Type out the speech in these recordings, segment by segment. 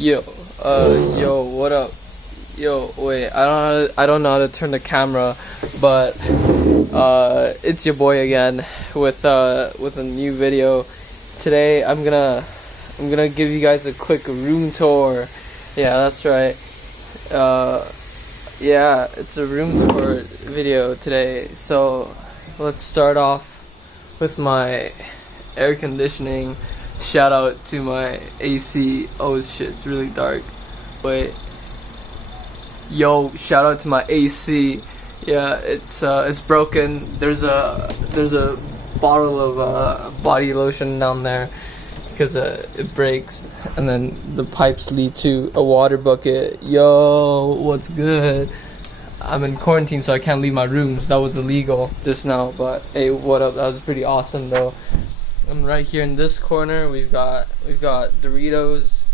Yo, yo, what up? Yo, wait, I don't know how to turn the camera, but it's your boy again with a new video. Today I'm gonna give you guys a quick room tour. Yeah, that's right. Yeah, it's a room tour video today. So let's start off with my air conditioning. Shout out to my AC. Oh shit, it's really dark. Wait. Yo, shout out to my AC. Yeah, it's broken. There's a bottle of body lotion down there because it breaks, and then the pipes lead to a water bucket. Yo, what's good? I'm in quarantine, so I can't leave my rooms. That was illegal just now, but hey, what up? That was pretty awesome though. And right here in this corner, we've got Doritos,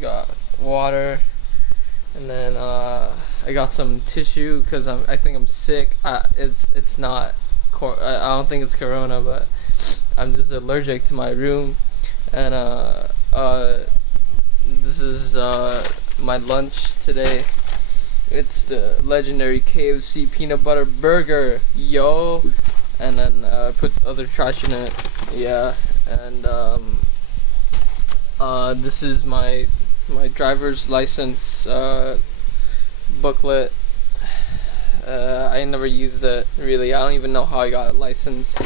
got water, and then I got some tissue because I think I'm sick. It's not. I don't think it's corona, but I'm just allergic to my room. And this is my lunch today. It's the legendary KFC peanut butter burger, yo. And then put other trash in it. Yeah, and this is my driver's license booklet. I never used it really. I don't even know how I got a license.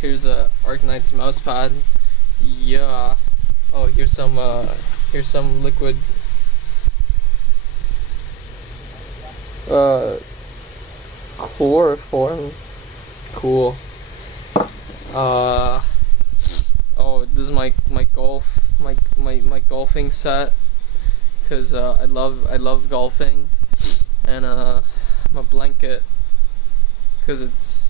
Here's a Arknight's mouse pad. Yeah. Oh, here's some liquid. Chloroform. Cool. Oh, this is my golfing set, cause I love golfing, and my blanket, cause it's